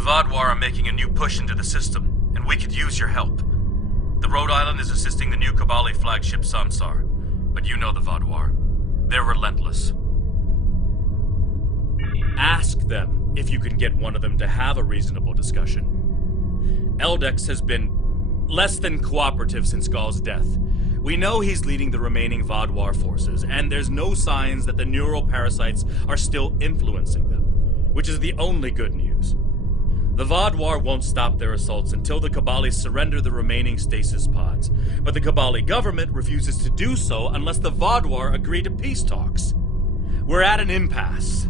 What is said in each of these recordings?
Vaadwaur are making a new push into the system, and we could use your help. The Rhode Island is assisting the new Kobali flagship Samsar, but you know the Vaadwaur. They're relentless. Ask them if you can get one of them to have a reasonable discussion. Eldex has been less than cooperative since Gaul's death. We know he's leading the remaining Vaadwaur forces, and there's no signs that the neural parasites are still influencing them, which is the only good news. The Vaadwaur won't stop their assaults until the Kobali surrender the remaining stasis pods, but the Kobali government refuses to do so unless the Vaadwaur agree to peace talks. We're at an impasse.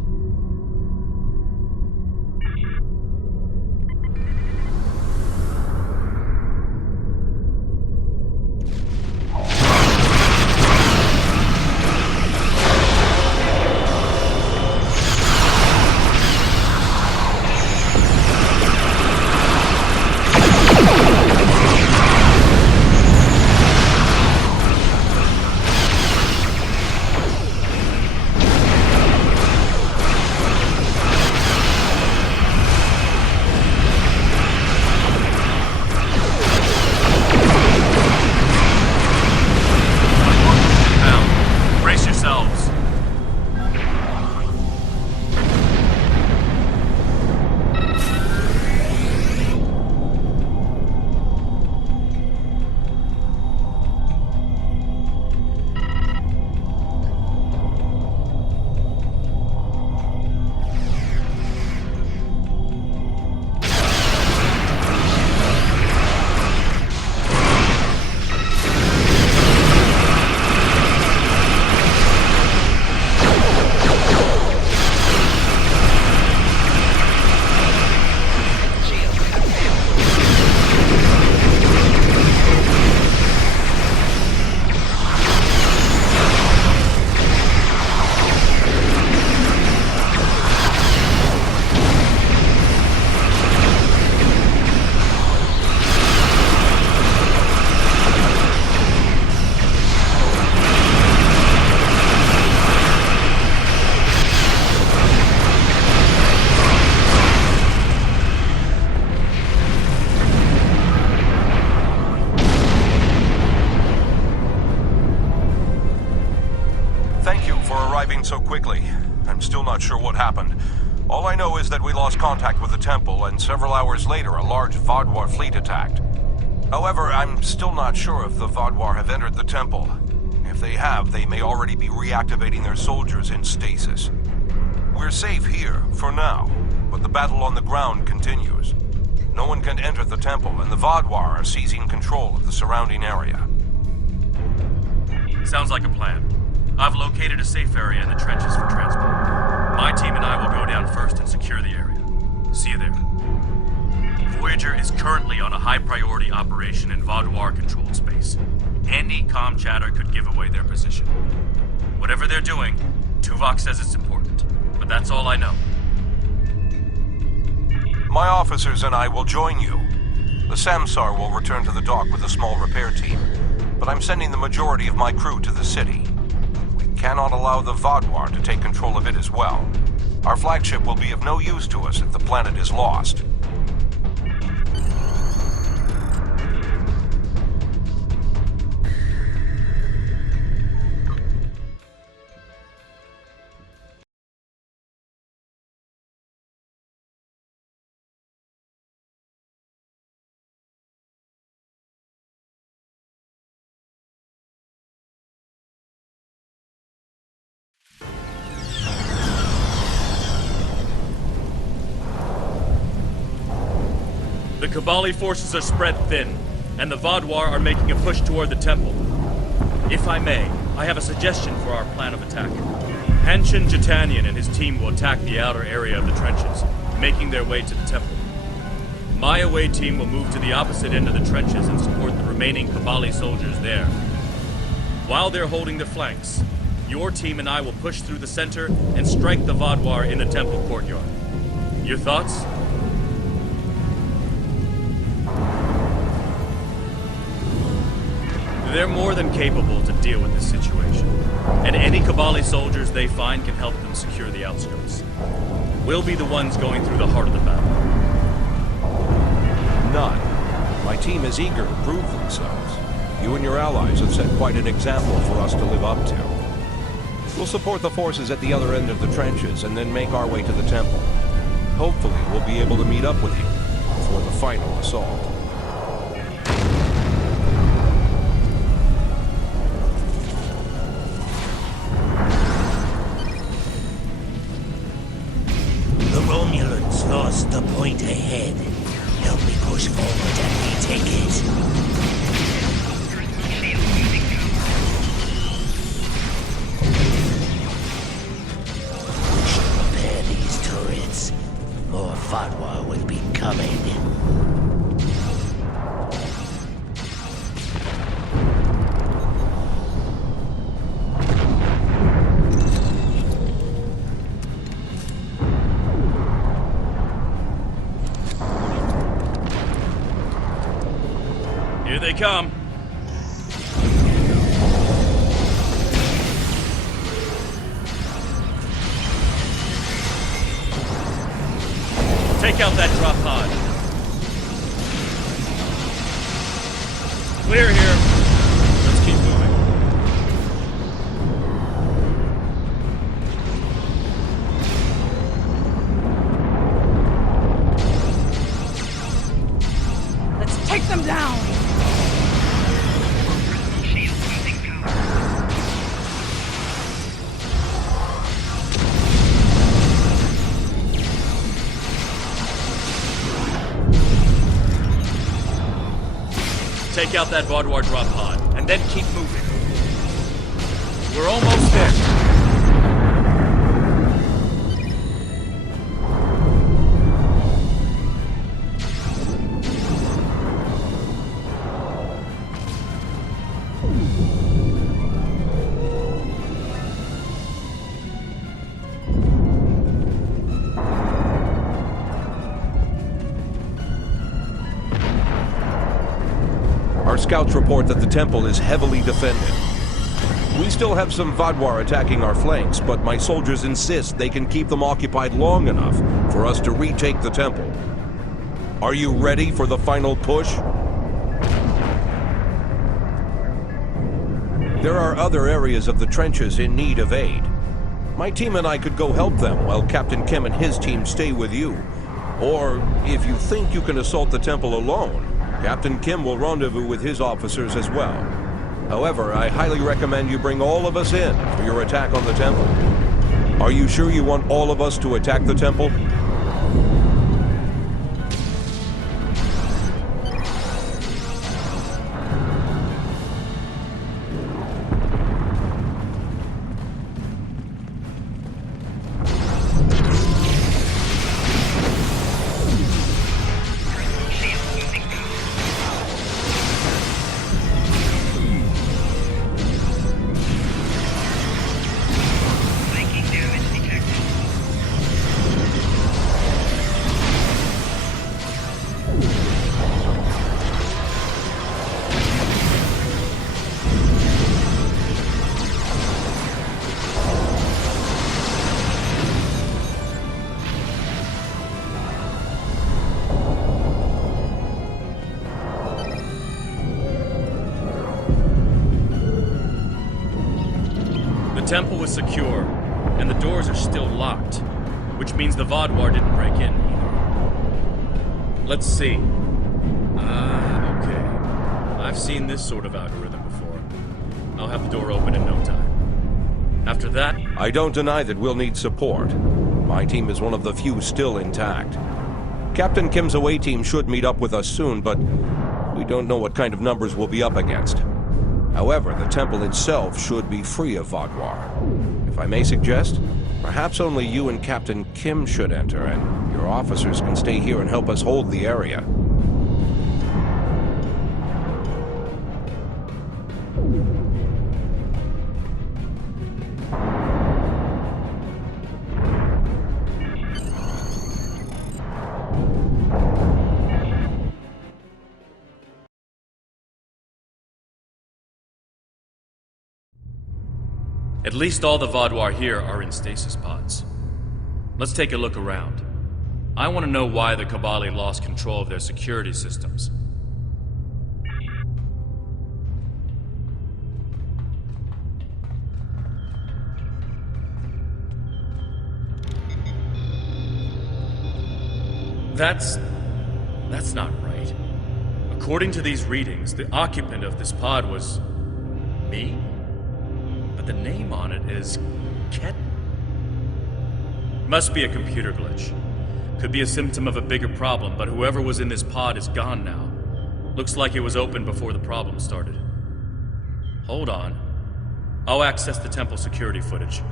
So quickly. I'm still not sure what happened. All I know is that we lost contact with the temple, and several hours later a large Vaadwaur fleet attacked. However, I'm still not sure if the Vaadwaur have entered the temple. If they have, they may already be reactivating their soldiers in stasis. We're safe here, for now, but the battle on the ground continues. No one can enter the temple, and the Vaadwaur are seizing control of the surrounding area. Sounds like a plan. I've located a safe area in the trenches for transport. My team and I will go down first and secure the area. See you there. Voyager is currently on a high-priority operation in Vaadwaur-controlled space. Any comm chatter could give away their position. Whatever they're doing, Tuvok says it's important, but that's all I know. My officers and I will join you. The Samsar will return to the dock with a small repair team, but I'm sending the majority of my crew to the city. Cannot allow the Vaadwaur to take control of it as well. Our flagship will be of no use to us if the planet is lost. The Kobali forces are spread thin, and the Vaadwaur are making a push toward the temple. If I may, I have a suggestion for our plan of attack. Hanshin Jitanian and his team will attack the outer area of the trenches, making their way to the temple. My away team will move to the opposite end of the trenches and support the remaining Kobali soldiers there. While they're holding their flanks, your team and I will push through the center and strike the Vaadwaur in the temple courtyard. Your thoughts? They're more than capable to deal with this situation, and any Kobali soldiers they find can help them secure the outskirts. We'll be the ones going through the heart of the battle. is eager to prove themselves. You and your allies have set quite an example for us to live up to. We'll support the forces at the other end of the trenches and then make our way to the temple. Hopefully, we'll be able to meet up with you before the final assault. The Romulans lost the point ahead. Help me push forward and retake it. We should repair these turrets. More Vaadwaur will be coming. Here they come. Take out that drop pod. Clear here. Let's keep moving. Let's take them down! Take out that Vaadwaur drop pod, and then keep moving. We're almost there. Our scouts report that the temple is heavily defended. We still have some Vaadwaur attacking our flanks, but my soldiers insist they can keep them occupied long enough for us to retake the temple. Are you ready for the final push? There are other areas of the trenches in need of aid. My team and I could go help them while Captain Kim and his team stay with you. Or, if you think you can assault the temple alone, Captain Kim will rendezvous with his officers as well. However, I highly recommend you bring all of us in for your attack on the temple. Are you sure you want all of us to attack the temple? The temple was secure, and the doors are still locked, which means the Vaadwaur didn't break in either. Let's see. Okay. I've seen this sort of algorithm before. I'll have the door open in no time. After that... I don't deny that we'll need support. My team is one of the few still intact. Captain Kim's away team should meet up with us soon, but we don't know what kind of numbers we'll be up against. However, the temple itself should be free of Vaadwaur. If I may suggest, perhaps only you and Captain Kim should enter, and your officers can stay here and help us hold the area. At least all the Vaadwaur here are in stasis pods. Let's take a look around. I want to know why the Kobali lost control of their security systems. That's not right. According to these readings, the occupant of this pod was me? But the name on it is Khev. Must be a computer glitch. Could be a symptom of a bigger problem, but whoever was in this pod is gone now. Looks like it was open before the problem started. Hold on. I'll access the temple security footage.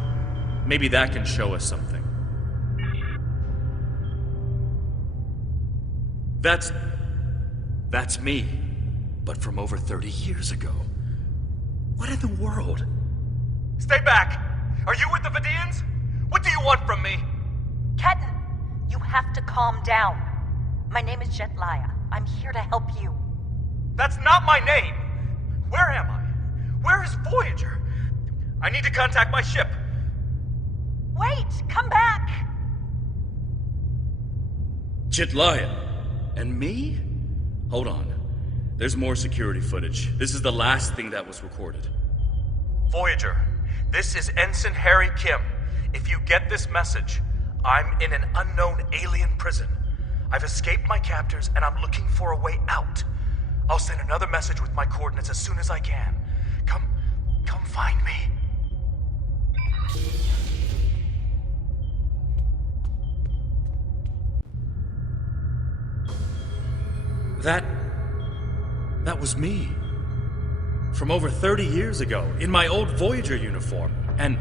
Maybe that can show us something. That's me, but from over 30 years ago. What in the world? Stay back! Are you with the Vaadians? What do you want from me? Ketan, you have to calm down. My name is Jetlaya. I'm here to help you. That's not my name! Where am I? Where is Voyager? I need to contact my ship. Wait! Come back! Jetlaya? And me? Hold on. There's more security footage. This is the last thing that was recorded. Voyager, this is Ensign Harry Kim. If you get this message, I'm in an unknown alien prison. I've escaped my captors and I'm looking for a way out. I'll send another message with my coordinates as soon as I can. Come find me. That was me. From over 30 years ago, in my old Voyager uniform. And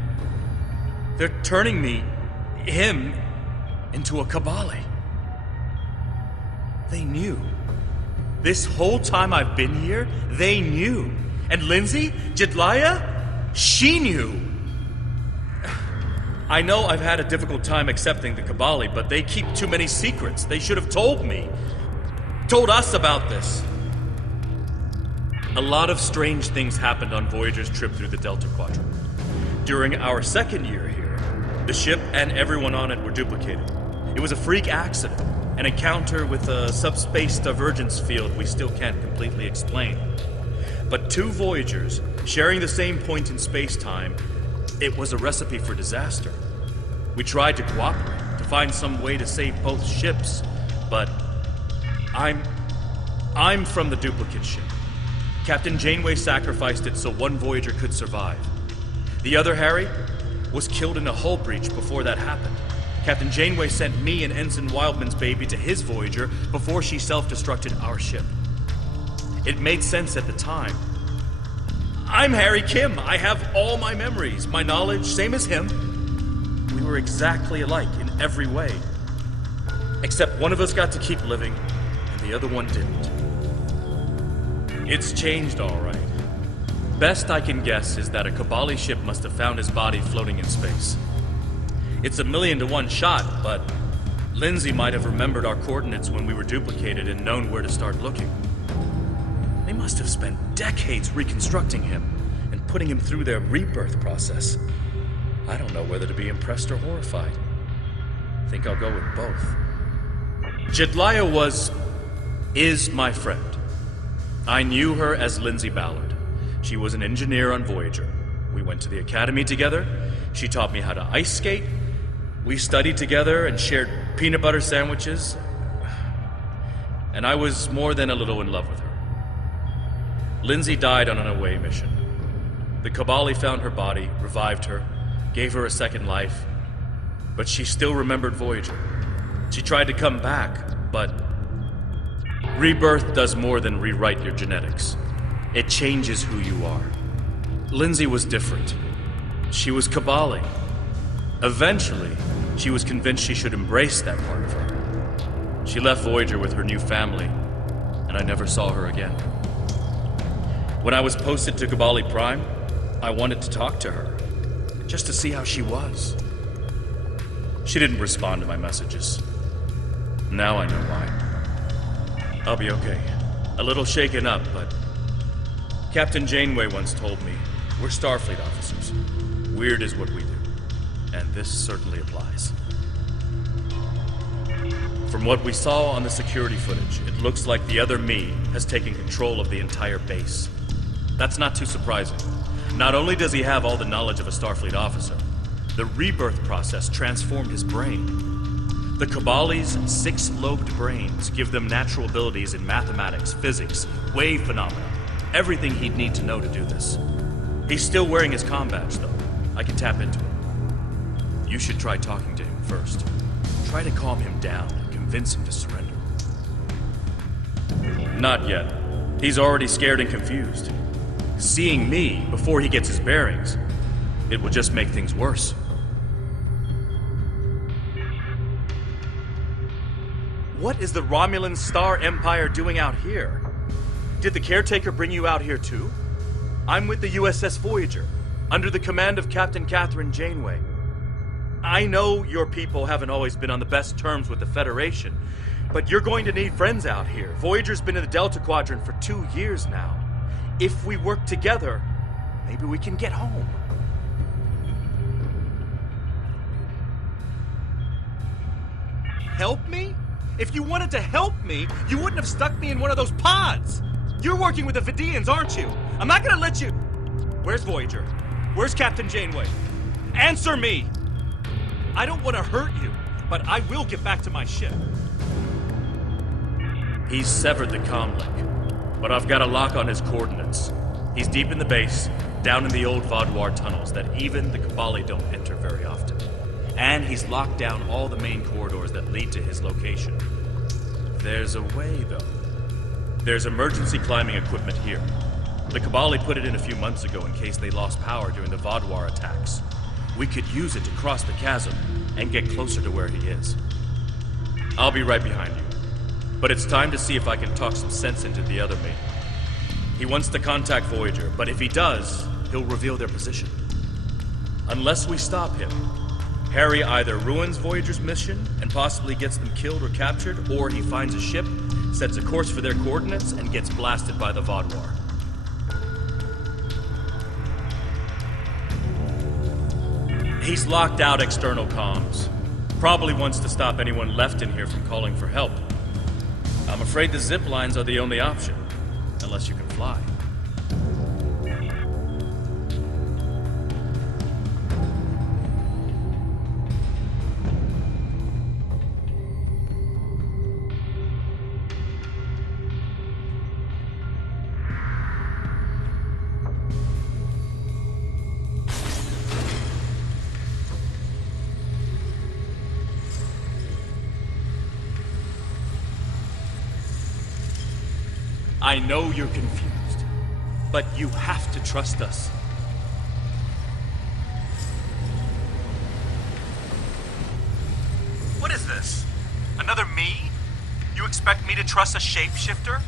they're turning him, into a Kobali. They knew. This whole time I've been here, they knew. And Lindsay, Jetlaya, she knew. I know I've had a difficult time accepting the Kobali, but they keep too many secrets. They should have told me. Told us about this. A lot of strange things happened on Voyager's trip through the Delta Quadrant. During our second year here, the ship and everyone on it were duplicated. It was a freak accident, an encounter with a subspace divergence field we still can't completely explain. But two Voyagers, sharing the same point in space-time, it was a recipe for disaster. We tried to cooperate, to find some way to save both ships, but I'm from the duplicate ship. Captain Janeway sacrificed it so one Voyager could survive. The other, Harry, was killed in a hull breach before that happened. Captain Janeway sent me and Ensign Wildman's baby to his Voyager before she self-destructed our ship. It made sense at the time. I'm Harry Kim. I have all my memories, my knowledge, same as him. We were exactly alike in every way. Except one of us got to keep living, and the other one didn't. It's changed, all right. Best I can guess is that a Kobali ship must have found his body floating in space. It's a 1,000,000 to 1 shot, but Lindsay might have remembered our coordinates when we were duplicated and known where to start looking. They must have spent decades reconstructing him and putting him through their rebirth process. I don't know whether to be impressed or horrified. I think I'll go with both. Jetlaya is my friend. I knew her as Lindsay Ballard. She was an engineer on Voyager. We went to the academy together. She taught me how to ice skate. We studied together and shared peanut butter sandwiches. And I was more than a little in love with her. Lindsay died on an away mission. The Kobali found her body, revived her, gave her a second life, but she still remembered Voyager. She tried to come back, but rebirth does more than rewrite your genetics. It changes who you are. Lindsay was different. She was Kobali. Eventually, she was convinced she should embrace that part of her. She left Voyager with her new family, and I never saw her again. When I was posted to Kobali Prime, I wanted to talk to her, just to see how she was. She didn't respond to my messages. Now I know why. I'll be okay. A little shaken up, but Captain Janeway once told me, we're Starfleet officers. Weird is what we do. And this certainly applies. From what we saw on the security footage, it looks like the other me has taken control of the entire base. That's not too surprising. Not only does he have all the knowledge of a Starfleet officer, the rebirth process transformed his brain. The Kobali's six-lobed brains give them natural abilities in mathematics, physics, wave phenomena, everything he'd need to know to do this. He's still wearing his comm badge, though. I can tap into him. You should try talking to him first. Try to calm him down and convince him to surrender. Not yet. He's already scared and confused. Seeing me before he gets his bearings, it will just make things worse. What is the Romulan Star Empire doing out here? Did the Caretaker bring you out here too? I'm with the USS Voyager, under the command of Captain Catherine Janeway. I know your people haven't always been on the best terms with the Federation, but you're going to need friends out here. Voyager's been in the Delta Quadrant for 2 years now. If we work together, maybe we can get home. Help me? If you wanted to help me, you wouldn't have stuck me in one of those pods. You're working with the Vidians, aren't you? I'm not gonna let you... Where's Voyager? Where's Captain Janeway? Answer me! I don't want to hurt you, but I will get back to my ship. He's severed the comm link, but I've got a lock on his coordinates. He's deep in the base, down in the old Vaadwaur tunnels that even the Kobali don't enter very often. And he's locked down all the main corridors that lead to his location. There's a way, though. There's emergency climbing equipment here. The Kobali put it in a few months ago in case they lost power during the Vaadwaur attacks. We could use it to cross the chasm and get closer to where he is. I'll be right behind you. But it's time to see if I can talk some sense into the other me. He wants to contact Voyager, but if he does, he'll reveal their position. Unless we stop him, Harry either ruins Voyager's mission and possibly gets them killed or captured, or he finds a ship, sets a course for their coordinates, and gets blasted by the Vaadwaur. He's locked out external comms. Probably wants to stop anyone left in here from calling for help. I'm afraid the zip lines are the only option, unless you can fly. I know you're confused, but you have to trust us. What is this? Another me? You expect me to trust a shapeshifter?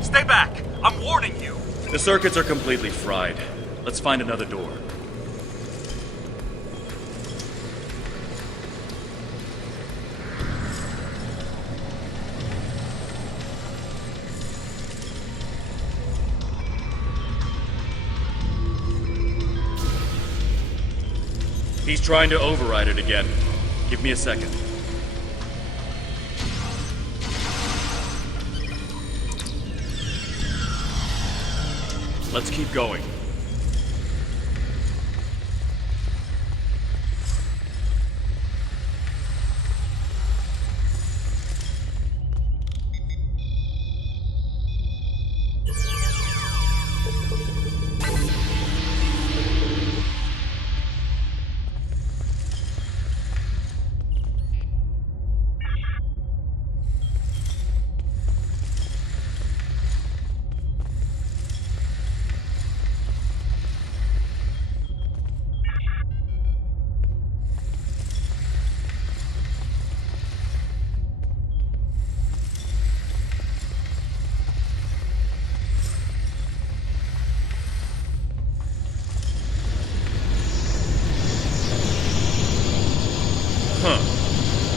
Stay back! I'm warning you! The circuits are completely fried. Let's find another door. He's trying to override it again. Give me a second. Let's keep going.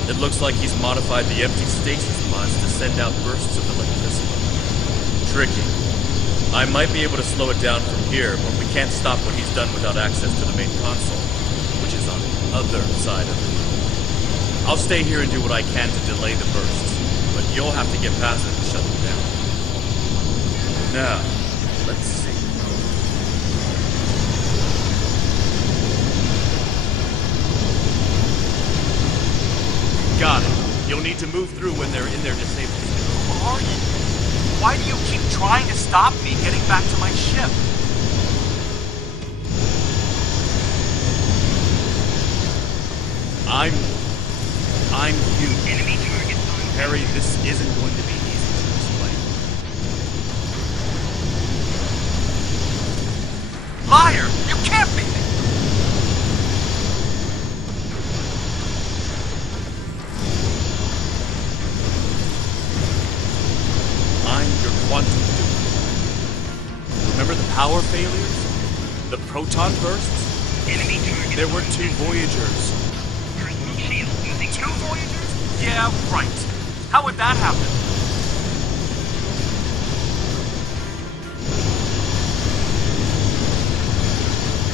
It looks like he's modified the empty stasis pods to send out bursts of electricity. Tricky. I might be able to slow it down from here, but we can't stop what he's done without access to the main console, which is on the other side of it. I'll stay here and do what I can to delay the bursts, but you'll have to get past it to shut them down. Now, let's see. Got it. You'll need to move through when they're in their disabled state. Who are you? Why do you keep trying to stop me getting back to my ship? I'm you. Enemy target. Harry, this isn't going to be easy to explain. Liar! You can't be! I'm your quantum dupe. Remember the power failures? The proton bursts? Enemy target. There were 2 Voyagers. Personal shield using 2 Voyagers? Yeah, right. How would that happen?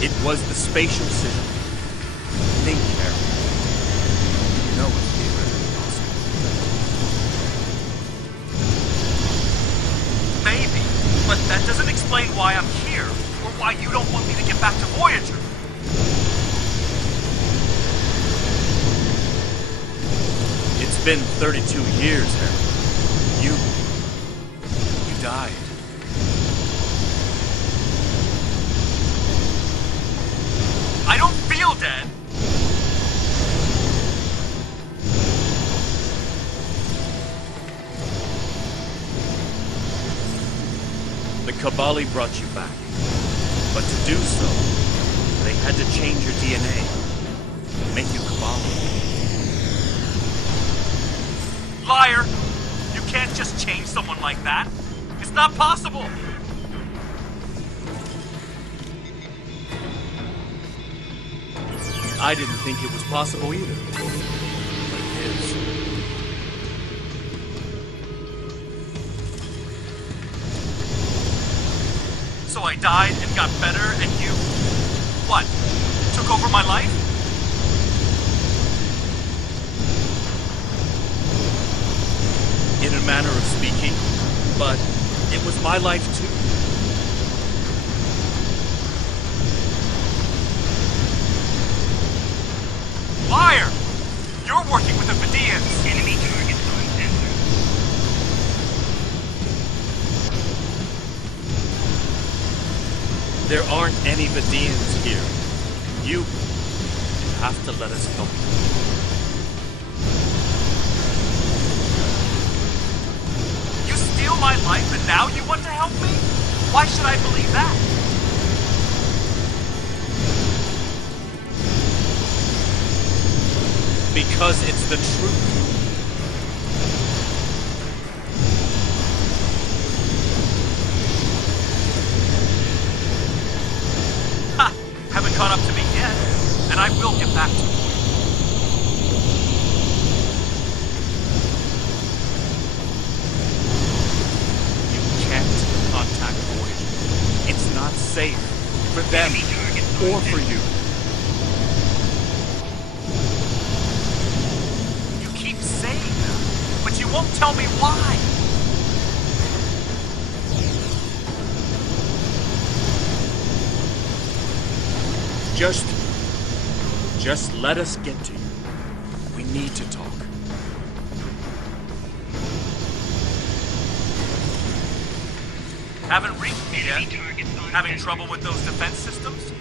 It was the spatial system. Think, Harry. You know it's theoretically possible. Maybe, but that doesn't explain why I'm here, or why you don't want me to get back to Voyager. It's been 32 years, Harry. You died. I don't feel dead. The Kobali brought you back. But to do so, they had to change your DNA. Make you Kobali. Liar! You can't just change someone like that. It's not possible. I didn't think it was possible either. But it is. So I died and got better, and you... what? Took over my life? In a manner of speaking, but it was my life too. Liar! You're working with the Vidians! Enemy target on sensor. There aren't any Vidians here. You have to let us help you. You steal my life and now you want to help me? Why should I believe that? Because it's the truth. Ha! Haven't caught up to me yet, and I will get back to you. You can't contact Voyager. It's not safe for them or for you. You keep saying that, but you won't tell me why. Just let us get to you. We need to talk. Haven't reached me yet. Having trouble with those defense systems?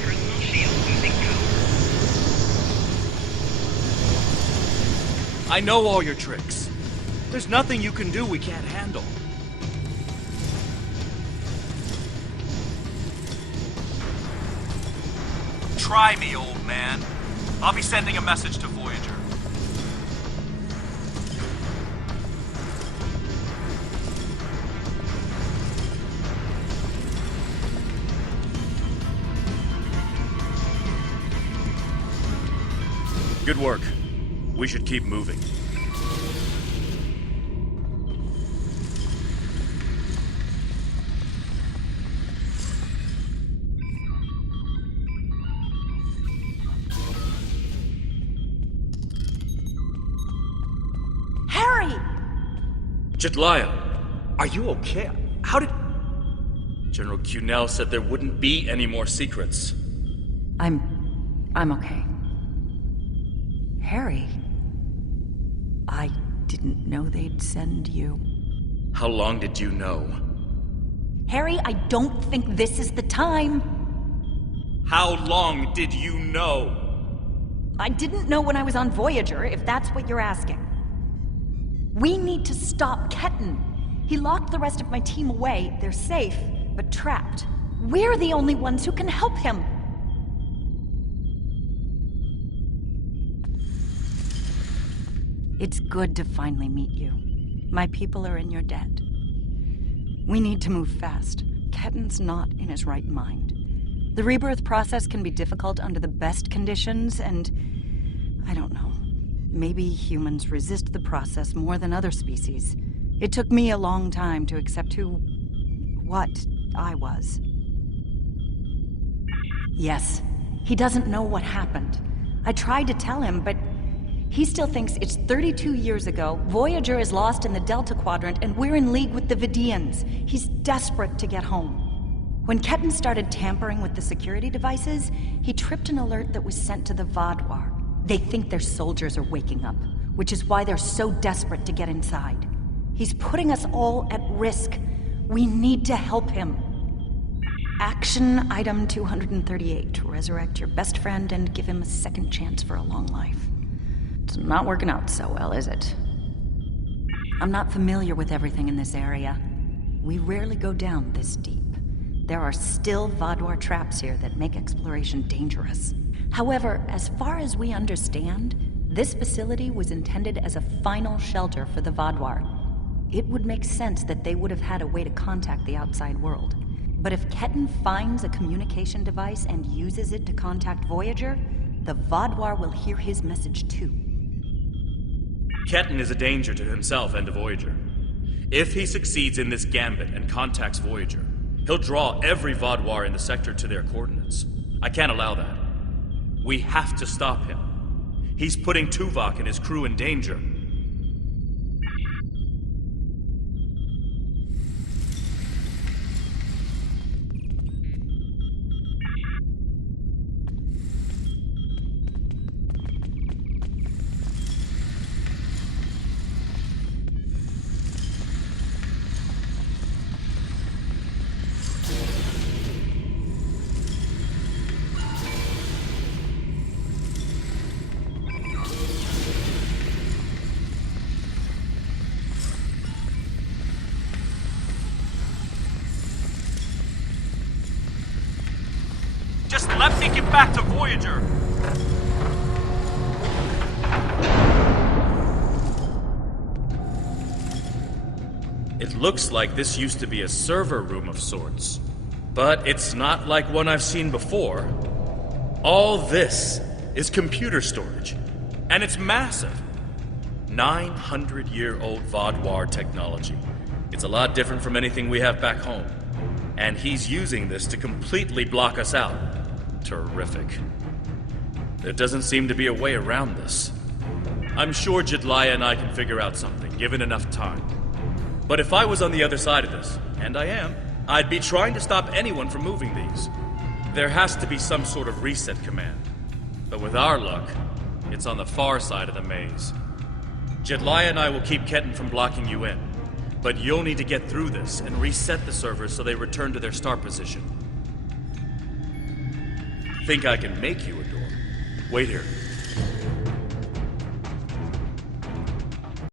Personal shield losing power. I know all your tricks. There's nothing you can do we can't handle. Try me, old man. I'll be sending a message to Voyager. Good work. We should keep moving. Jetlaya, are you okay? How did... General Cunell said there wouldn't be any more secrets. I'm okay. Harry, I didn't know they'd send you. How long did you know? Harry, I don't think this is the time. How long did you know? I didn't know when I was on Voyager, if that's what you're asking. We need to stop Ketan. He locked the rest of my team away. They're safe, but trapped. We're the only ones who can help him. It's good to finally meet you. My people are in your debt. We need to move fast. Ketan's not in his right mind. The rebirth process can be difficult under the best conditions, and... I don't know. Maybe humans resist the process more than other species. It took me a long time to accept what I was. Yes, he doesn't know what happened. I tried to tell him, but he still thinks it's 32 years ago, Voyager is lost in the Delta Quadrant, and we're in league with the Vidians. He's desperate to get home. When Ketan started tampering with the security devices, he tripped an alert that was sent to the Vaadwaur. They think their soldiers are waking up, which is why they're so desperate to get inside. He's putting us all at risk. We need to help him. Action item 238. Resurrect your best friend and give him a second chance for a long life. It's not working out so well, is it? I'm not familiar with everything in this area. We rarely go down this deep. There are still Vaadwaur traps here that make exploration dangerous. However, as far as we understand, this facility was intended as a final shelter for the Vaadwaur. It would make sense that they would have had a way to contact the outside world. But if Ketan finds a communication device and uses it to contact Voyager, the Vaadwaur will hear his message too. Ketan is a danger to himself and to Voyager. If he succeeds in this gambit and contacts Voyager, he'll draw every Vaadwaur in the sector to their coordinates. I can't allow that. We have to stop him. He's putting Tuvok and his crew in danger. Just let me get back to Voyager! It looks like this used to be a server room of sorts. But it's not like one I've seen before. All this is computer storage. And it's massive. 900-year-old Vaadwaur technology. It's a lot different from anything we have back home. And he's using this to completely block us out. Terrific. There doesn't seem to be a way around this. I'm sure Jetlaya and I can figure out something, given enough time. But if I was on the other side of this, and I am, I'd be trying to stop anyone from moving these. There has to be some sort of reset command. But with our luck, it's on the far side of the maze. Jetlaya and I will keep Ketan from blocking you in. But you'll need to get through this and reset the servers so they return to their start position. Think I can make you a door? Wait here.